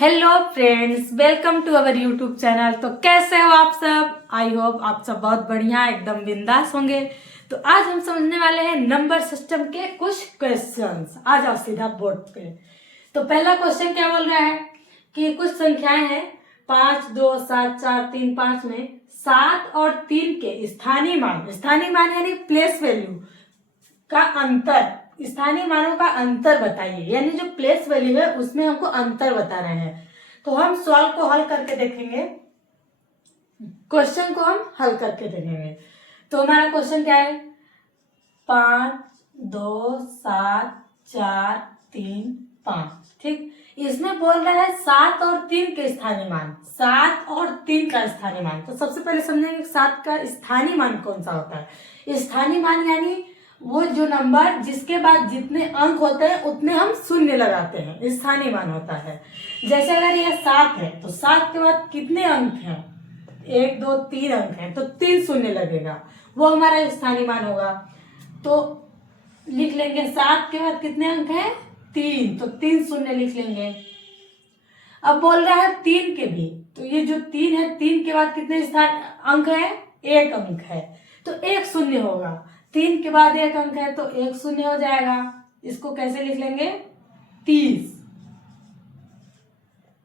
Hello friends, welcome to our YouTube channel. तो कैसे हो आप सब? आई होप आप सब बहुत बढ़िया एकदम बिंदास होंगे। तो आज हम समझने वाले हैं नंबर सिस्टम के कुछ क्वेश्चंस। आ जाओ सीधा बोर्ड पे। तो पहला क्वेश्चन क्या बोल रहा है कि कुछ संख्याएं हैं 5, 2, 7, 4, 3, 5 में 7 और 3 के स्थानीय मान यानी प्लेस वैल्यू का अंतर, स्थानीय मानों का अंतर बताइए। यानी जो प्लेस वैल्यू है उसमें हमको अंतर बता रहे हैं। तो हम सवाल को हल करके देखेंगे, क्वेश्चन को हम हल करके देखेंगे। तो हमारा क्वेश्चन क्या है? 5, 2, 7, 4, 3, 5। ठीक, इसमें बोल रहा है 7 और 3 के स्थानीय मान। 7 और 3 का स्थानीय मान। तो सबसे पहले समझेंगे 7 का स्थानीय मान कौन सा होता है। स्थानीय मान यानी वो जो नंबर जिसके बाद जितने अंक होते हैं उतने हम शून्य लगाते हैं, स्थानीय मान होता है। जैसे अगर ये 7 है तो 7 के बाद कितने अंक हैं? 1, 2, 3 अंक हैं तो 3 शून्य लगेगा, वो हमारा स्थानीय मान होगा। तो लिख लेंगे 7 के बाद कितने अंक हैं? 3, तो 3 शून्य लिख लेंगे। अब बोल रहा है 3 के भी, तो ये जो 3 है 3 के बाद कितने स्थान अंक है? 1 अंक है, तो 1 शून्य होगा। 3 के बाद 1 अंक है तो 1 शून्य हो जाएगा। इसको कैसे लिख लेंगे? 30।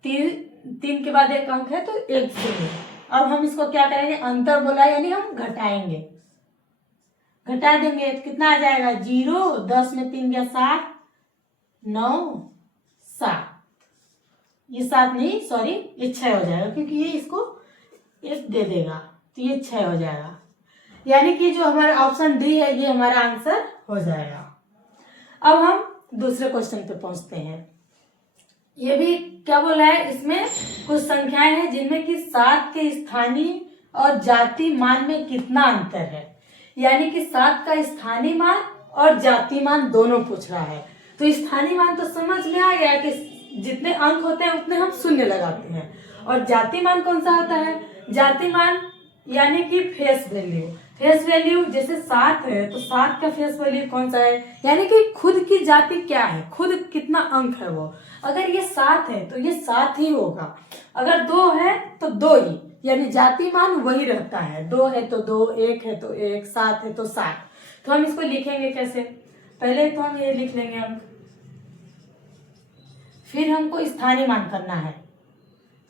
3 के बाद 1 अंक है तो 1 शून्य। अब हम इसको क्या करेंगे? अंतर बोला यानी हम घटाएंगे, घटा देंगे तो कितना आ जाएगा? 0। 10 में 3 गया 7, 9, 7। ये 7 नहीं, सॉरी, ये 6 हो जाएगा क्योंकि ये इसको 1 दे देगा, तो ये 6 हो जाएगा। यानी कि जो हमारा ऑप्शन डी है ये हमारा आंसर हो जाएगा। अब हम दूसरे क्वेश्चन पे पहुंचते हैं। ये भी क्या बोला है? इसमें कुछ संख्याएं हैं जिनमें कि 7 के स्थानीय और जाति मान में कितना अंतर है। यानी कि 7 का स्थानीय मान और जाति मान दोनों पूछ रहा है। तो स्थानीय मान तो समझ में आ गया कि जितने अंक होते हैं उतने हम शून्य लगाते हैं। और जाति मान कौन सा होता है? जाति मान यानी कि फेस वैल्यू। फेस वैल्यू जैसे 7 है तो 7 का फेस वैल्यू कौन सा है? यानी कि खुद की जाति क्या है, खुद कितना अंक है वो। अगर ये 7 है तो ये 7 ही होगा। अगर 2 है तो 2 ही, यानी जाति मान वही रहता है। 2 है तो 2, 1 है तो 1, 7 है तो 7। तो हम इसको लिखेंगे कैसे? पहले तो हम ये लिख लेंगे अंक, फिर हमको स्थानीय मान करना है।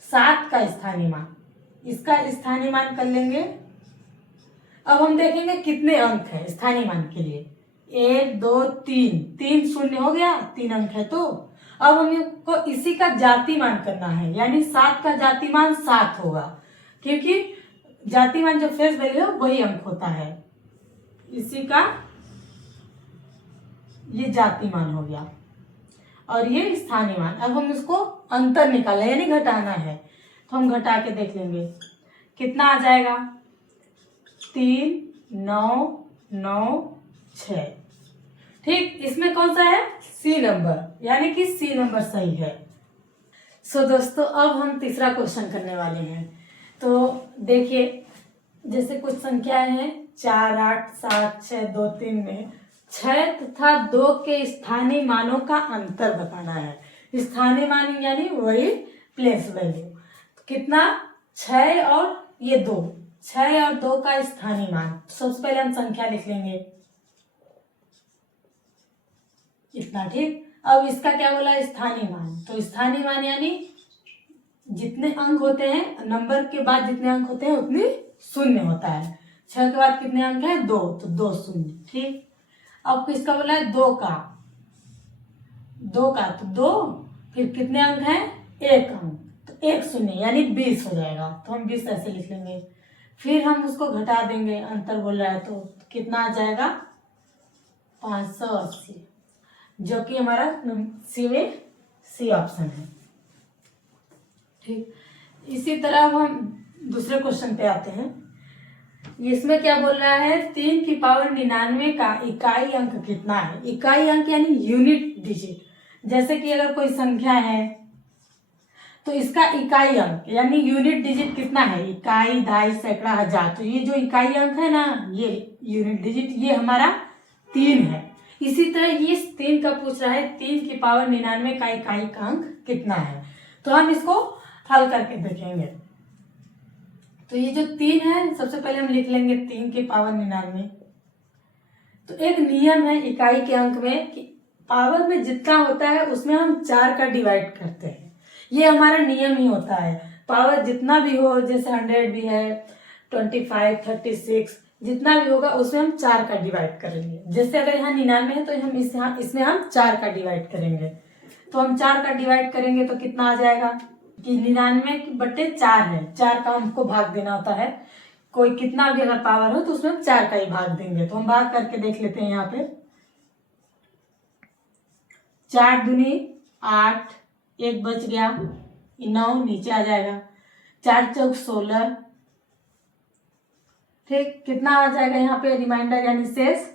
7 का स्थानीय मान, इसका स्थानीय मान कर लेंगे। अब हम देखेंगे कितने अंक हैं स्थानीय मान के लिए। 1, 2, 3, 3 शून्य हो गया, 3 अंक है। तो अब हमको इसी का जाति मान करना है, यानी 7 का जाति मान 7 होगा क्योंकि जाति मान जो फेस वैल्यू है वही अंक होता है। इसी का ये जाति मान हो गया और ये स्थानीय मान। अब हम इसको अंतर निकालना यानी घटाना है, तो हम घटा के देख लेंगे कितना आ जाएगा। 3, 9, 9, 6। ठीक, इसमें कौन सा है? सी नंबर, यानी कि सी नंबर सही है। सो दोस्तों, अब हम तीसरा क्वेश्चन करने वाले हैं। तो देखिए, जैसे कुछ संख्याएं हैं 4, 8, 7, 6, 2, 3 में 6 तथा 2 के स्थानीय मानों का अंतर बताना है। स्थानीय मान यानी वही प्लेस वैल्यू। कितना? 6 और ये 2, 6 और 2 का स्थानीय मान। सबसे पहले हम संख्या लिख लेंगे इतना। ठीक, अब इसका क्या बोला? स्थानीय मान। तो स्थानीय मान यानी जितने अंक होते हैं, नंबर के बाद जितने अंक होते हैं उतने शून्य होता है। 6 के बाद कितने अंक है? 2, तो 2 शून्य। ठीक, अब किसका बोला है? 2 का। 2 का तो 2, फिर कितने अंक हैं? 1 अंक, तो 1 शून्य यानी 20 हो जाएगा। तो हम 20 ऐसे लिख लेंगे। फिर हम उसको घटा देंगे, अंतर बोल रहा है तो कितना आ जाएगा? 580, जो कि हमारा सी में सी ऑप्शन है। ठीक, इसी तरह हम दूसरे क्वेश्चन पे आते हैं। इसमें क्या बोल रहा है? 3 की पावर 99 का इकाई अंक कितना है? इकाई अंक यानी यूनिट डिजिट। जैसे कि अगर कोई संख्या है तो इसका इकाई अंक यानी यूनिट डिजिट कितना है? इकाई, दहाई, सैकड़ा, हजार। तो ये जो इकाई अंक है ना, ये यूनिट डिजिट, ये हमारा 3 है। इसी तरह ये 3 का पूछ रहा है, 3 की पावर 99 का इकाई का अंक कितना है? तो हम इसको हल करके देखेंगे। तो ये जो 3 है, सबसे पहले हम लिख लेंगे 3 की पावर 99। तो एक नियम है इकाई के अंक में कि पावर में जितना होता है उसमें हम 4 का डिवाइड करते हैं। ये हमारा नियम ही होता है। पावर जितना भी हो, जैसे 100 भी है, 25, 36 जितना भी होगा उसमें हम 4 का डिवाइड करेंगे। जैसे अगर यहाँ 99 है तो हम इसमें हम 4 का डिवाइड करेंगे। तो हम 4 का डिवाइड करेंगे तो कितना आ जाएगा कि 99/4 है, 4 का हमको भाग देना होता है। कोई कितना भी अगर पावर हो तो उसमें हम 4 का ही भाग देंगे। तो हम भाग करके देख लेते हैं। यहाँ पे 4 दूनी 8, 1 बच गया, 9 नीचे आ जाएगा, 4 चौक 16। ठीक, कितना आ जाएगा यहाँ पे रिमाइंडर यानी शेष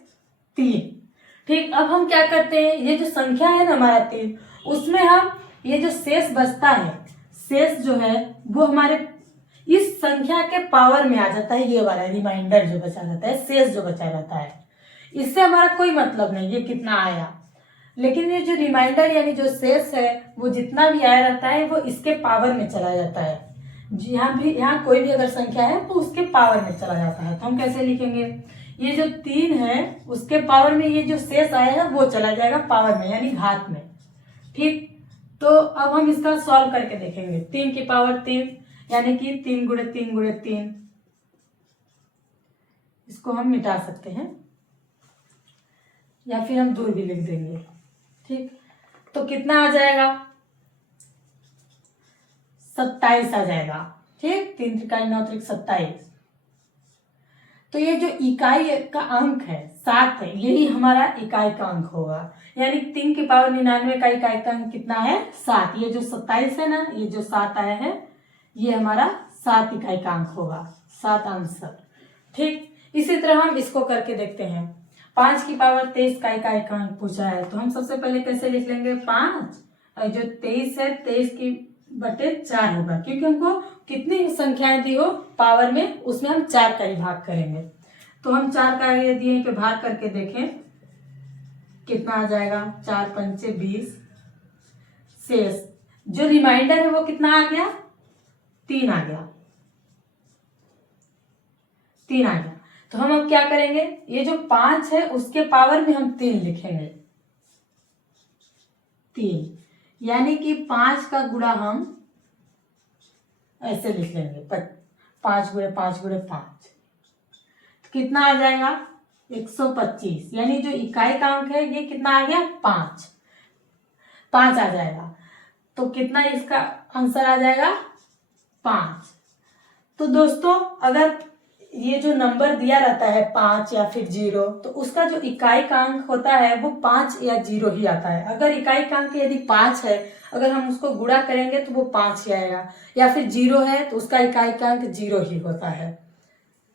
3। ठीक, अब हम क्या करते हैं, ये जो संख्या है ना हमारा 3, उसमें हम ये जो शेष बचता है, शेष जो है वो हमारे इस संख्या के पावर में आ जाता है। ये वाला रिमाइंडर जो बचा रहता है, शेष जो बचा रहता है, इससे हमारा कोई मतलब नहीं ये कितना आया। लेकिन ये जो रिमाइंडर यानी जो शेष है वो जितना भी आया रहता है वो इसके पावर में चला जाता है। यहाँ कोई भी अगर संख्या है तो उसके पावर में चला जाता है। तो हम कैसे लिखेंगे, ये जो 3 है उसके पावर में ये जो शेष आया है वो चला जाएगा पावर में यानी घात में। ठीक, तो अब हम इसका सॉल्व करके देखेंगे। 3 की पावर 3 यानी कि 3 गुणे 3 गुणे 3, इसको हम मिटा सकते हैं या फिर हम दूर भी लिख देंगे। ठीक, तो कितना आ जाएगा, 27 आ जाएगा। ठीक, 3 त्रिकाई 9 त्रिक 27। तो ये जो इकाई का अंक है 7 है, यही हमारा इकाई का अंक होगा। यानी 3 की पावर 99 का इकाई का अंक कितना है, 7। ये जो 27 है ना, ये जो 7 आया है, ये हमारा 7 इकाई का अंक होगा, 7 आंसर। ठीक, इसी तरह हम इसको करके देखते हैं। 5 की पावर 23 का इकाई का अंक पूछा है, तो हम सबसे पहले कैसे लिख लेंगे, 5 और जो 23 है 23 की बटे 4 होगा, क्योंकि हमको कितनी संख्याएं दी हो पावर में उसमें हम 4 का ही भाग करेंगे। तो हम 4 का ये दिए पे भाग करके देखें कितना आ जाएगा, 4 पंचे 20, शेष जो रिमाइंडर है वो कितना आ गया, 3 आ गया, 3 आ गया। तो हम अब क्या करेंगे, ये जो 5 है उसके पावर में हम 3 लिखेंगे, 3 यानी कि 5 का गुणा हम ऐसे लिख लेंगे, 5 गुणे 5 गुणे 5, तो कितना आ जाएगा 125। यानी जो इकाई का अंक है ये कितना आ गया, 5 आ जाएगा। तो कितना इसका आंसर आ जाएगा, 5। तो दोस्तों अगर ये जो नंबर दिया रहता है 5 या फिर 0, तो उसका जो इकाई का अंक होता है वो 5 या 0 ही आता है। अगर इकाई का अंक यदि 5 है, अगर हम उसको गुणा करेंगे तो वो 5 ही आएगा, या फिर 0 है तो उसका इकाई का अंक 0 ही होता है।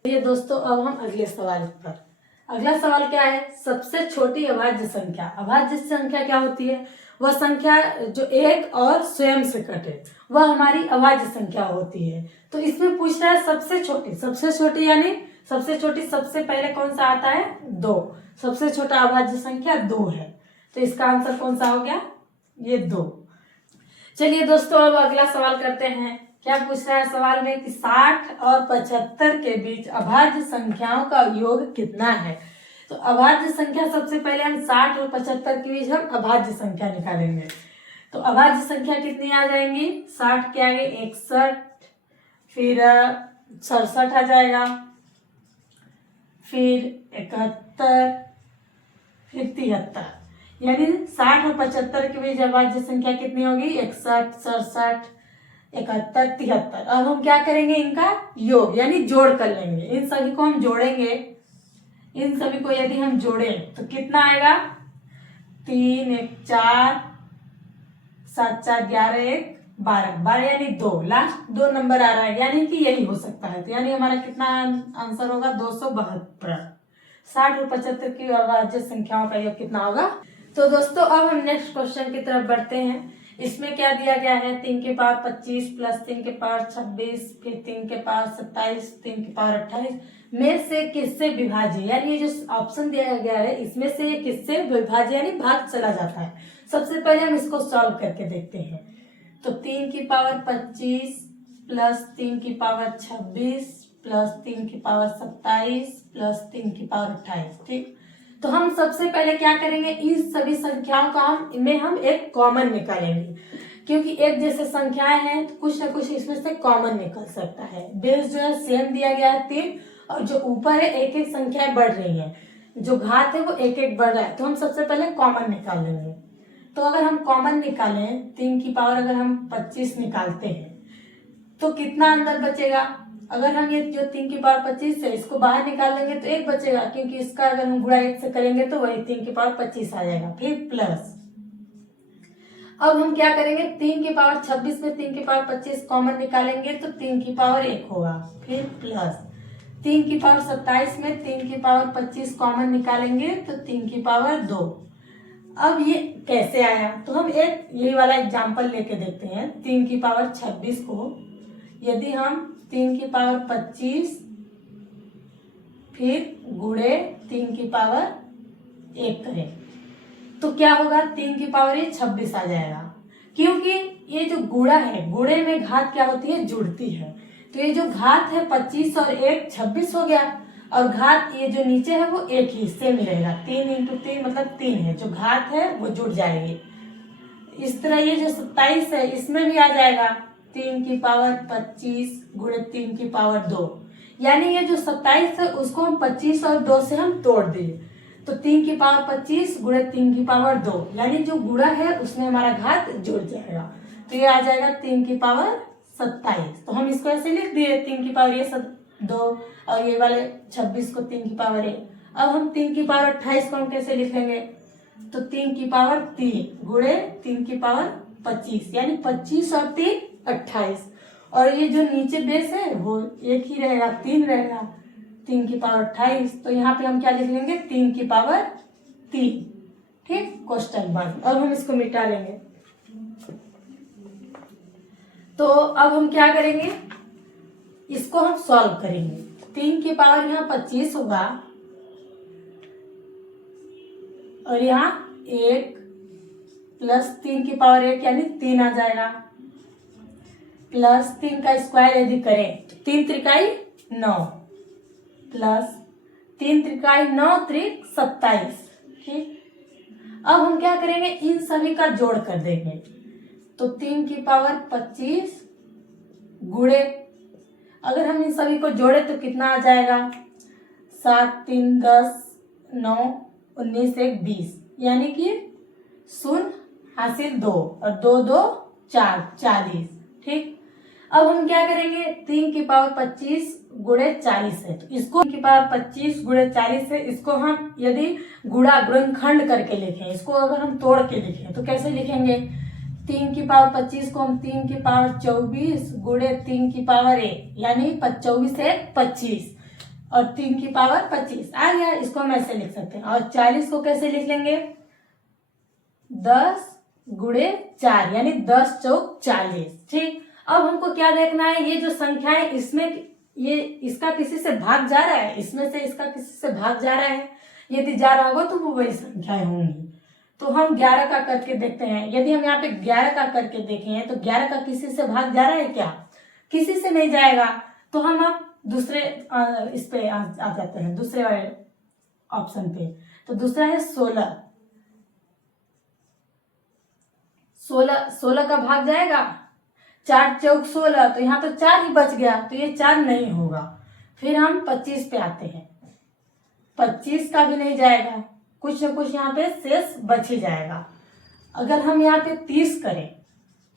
ये दोस्तों अब हम अगले सवाल पर। अगला सवाल क्या है, सबसे छोटी अभाज्य संख्या। अभाज्य संख्या क्या होती है, वह संख्या जो एक और स्वयं से कटे वह हमारी अभाज्य संख्या होती है। तो इसमें पूछ रहा है सबसे छोटी यानी सबसे छोटी सबसे पहले कौन सा आता है, 2। सबसे छोटा अभाज्य संख्या 2 है, तो इसका आंसर कौन सा हो गया, ये 2। चलिए दोस्तों अब अगला सवाल करते हैं। क्या पूछ रहा है सवाल में कि 60 और 75 के बीच अभाज्य संख्याओं का योग कितना है। तो अभाज्य संख्या सबसे पहले हम 60 और 75 के बीच हम अभाज्य संख्या निकालेंगे। तो अभाज्य संख्या कितनी आ जाएंगी, 60 के आगे 61, फिर 67 आ जाएगा, फिर 71, फिर 73। यानी 60 और 75 के बीच अभाज्य संख्या कितनी होगी, 61, 67, 71, 73। अब हम क्या करेंगे, इनका योग यानी जोड़ कर लेंगे। इन सभी को हम जोड़ेंगे, इन सभी को यदि हम जोड़ें तो कितना आएगा, 3, 1, 4, 7, 4, 11, 1, 12, 12 यानी 2, लास्ट 2 नंबर आ रहा है, यानी कि यही हो सकता है। तो यानी हमारा कितना आंसर होगा, 272। 60 और 75 की अभाज्य संख्याओं का योग कितना होगा। तो दोस्तों अब हम नेक्स्ट क्वेश्चन की तरफ बढ़ते हैं। इसमें क्या दिया गया है, 3 के पावर 25 प्लस 3 के पावर 26, फिर 3 के पावर 27, 3 के पावर 28 में से किससे विभाज्य, यानी ये जो ऑप्शन दिया गया है इसमें से ये किससे विभाज्य यानी भाग चला जाता है। सबसे पहले हम इसको सॉल्व करके देखते हैं। तो 3 की पावर 25 प्लस 3 की पावर 26 प्लस 3 की पावर 27 प्लस 3 की पावर 28। ठीक, तो हम सबसे पहले क्या करेंगे, इन सभी संख्याओं का हम एक कॉमन निकालेंगे, क्योंकि एक जैसे संख्याएं हैं तो कुछ ना कुछ इसमें से कॉमन निकल सकता है। बेस जो है सेम दिया गया है 3, और जो ऊपर है एक एक संख्याएं बढ़ रही हैं, जो घात है वो एक एक बढ़ रहा है, तो हम सबसे पहले कॉमन निकाल लेंगे। तो अगर हम कॉमन निकालें 3 की पावर अगर हम 25 निकालते हैं तो कितना अंदर बचेगा, अगर हम ये जो 3 की पावर 25 है इसको बाहर निकाल लेंगे तो 1 बचेगा, क्योंकि इसका अगर हम गुणा 1 से करेंगे तो वही 3 की पावर 25 आ जाएगा। फिर प्लस, अब हम क्या करेंगे, 3 की पावर 26 में 3 की पावर 25 कॉमन निकालेंगे तो 3 की पावर 1 होगा। फिर प्लस 3 की पावर 27 में 3 की पावर 25 कॉमन निकालेंगे तो 3 की पावर 2। अब ये कैसे आया, तो हम एक यही वाला एग्जांपल लेके देखते हैं। 3 की पावर 26 को यदि हम 3 की पावर 25 फिर गुणे 3 की पावर 1 करें तो क्या होगा, 3 की पावर ये 26 आ जाएगा, क्योंकि ये जो गुणा है, गुणे में घात क्या होती है, जुड़ती है। तो ये जो घात है 25 और 1 26 हो गया, और घात ये जो नीचे है वो एक ही हिस्से में रहेगा, 3 इंटू 3 मतलब 3 है, जो घात है वो जुड़ जाएगी। इस तरह ये जो 27 है इसमें भी आ जाएगा 3 की पावर 25 गुणे 3 की पावर 2, यानी ये जो 27 है उसको हम 25 और 2 से हम तोड़ दिए, तो 3 की पावर 25 गुणे 3 की पावर 2, यानी जो गुणा है उसमें हमारा घात जुड़ जाएगा, तो ये आ जाएगा 3 की पावर 27। तो हम इसको ऐसे लिख दिए, 3 की पावर ये 2 और ये वाले 26 को 3 की पावर 1। अब हम 3 की पावर 28 को हम कैसे लिखेंगे, तो 3 की पावर 3 गुणे 3 की पावर 25, यानी 25 और 3 28, और ये जो नीचे बेस है वो एक ही रहेगा, 3 रहेगा, 3 की पावर 28। तो यहाँ पे हम क्या लिख लेंगे, 3 की पावर 3। ठीक, क्वेश्चन मार्क। अब हम इसको मिटा लेंगे, तो अब हम क्या करेंगे, इसको हम सॉल्व करेंगे। 3 की पावर यहाँ 25 होगा और यहाँ 1 प्लस 3 की पावर 1 यानी 3 आ जाएगा, प्लस 3 का स्क्वायर यदि करें तो 3 त्रिकाई 9 प्लस 3 त्रिकाई 9 त्रिक 27। ठीक, अब हम क्या करेंगे, इन सभी का जोड़ कर देंगे, तो 3 की पावर 25 गुणे, अगर हम इन सभी को जोड़े तो कितना आ जाएगा, 7 3 10 9 19 1 20, यानी कि 0 हासिल 2 और 2 2 4 40। ठीक, अब हम क्या करेंगे, 3 की पावर 25 गुणे 40 है, तो इसको 3 की पावर 25 गुणे 40 है, इसको हम यदि गुणनखंड करके लिखें, इसको अगर हम तोड़ के लिखें तो कैसे लिखेंगे, 3 की पावर 25 को हम 3 की पावर 24 गुणे 3 की पावर 1, यानी 24 है 25 और 3 की पावर 25 आ गया, इसको हम ऐसे लिख सकते हैं। और 40 को कैसे लिख लेंगे, 10 गुणे 4 यानी 10 चौक 40। ठीक, अब हमको क्या देखना है, ये जो संख्या है इसमें ये इसका किसी से भाग जा रहा है, इसमें से इसका किसी से भाग जा रहा है, यदि जा रहा होगा तो वो वही संख्याएं होंगी। तो हम 11 का करके देखते हैं, यदि हम यहाँ पे 11 का करके देखें तो 11 का किसी से भाग जा रहा है क्या, किसी से नहीं जाएगा, तो हम अब दूसरे इस पे आ जाते हैं, दूसरे वाले ऑप्शन पे। तो दूसरा है 16, 16 का भाग जाएगा, 4 चौक 16, तो यहाँ तो 4 ही बच गया, तो ये 4 नहीं होगा। फिर हम 25 पे आते हैं, 25 का भी नहीं जाएगा, कुछ न कुछ यहाँ पे शेष बच ही जाएगा। अगर हम यहाँ पे 30 करें,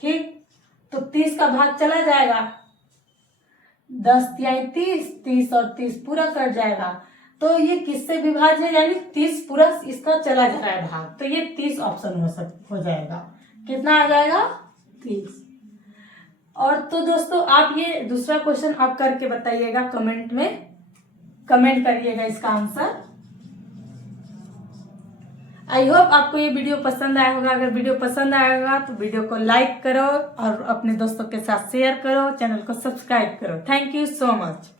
ठीक, तो 30 का भाग चला जाएगा, 10 तिहाई 30, 30 और 30 पूरा कट जाएगा, तो ये किससे विभाज्य है, यानी 30 पूरा इसका चला जा रहा है भाग, तो ये 30 ऑप्शन हो जाएगा। कितना आ जाएगा, 30। और तो दोस्तों आप ये दूसरा क्वेश्चन आप करके बताइएगा, कमेंट में कमेंट करिएगा इसका आंसर। आई होप आपको ये वीडियो पसंद आया होगा। अगर वीडियो पसंद आया होगा तो वीडियो को लाइक करो और अपने दोस्तों के साथ शेयर करो, चैनल को सब्सक्राइब करो। Thank you so much.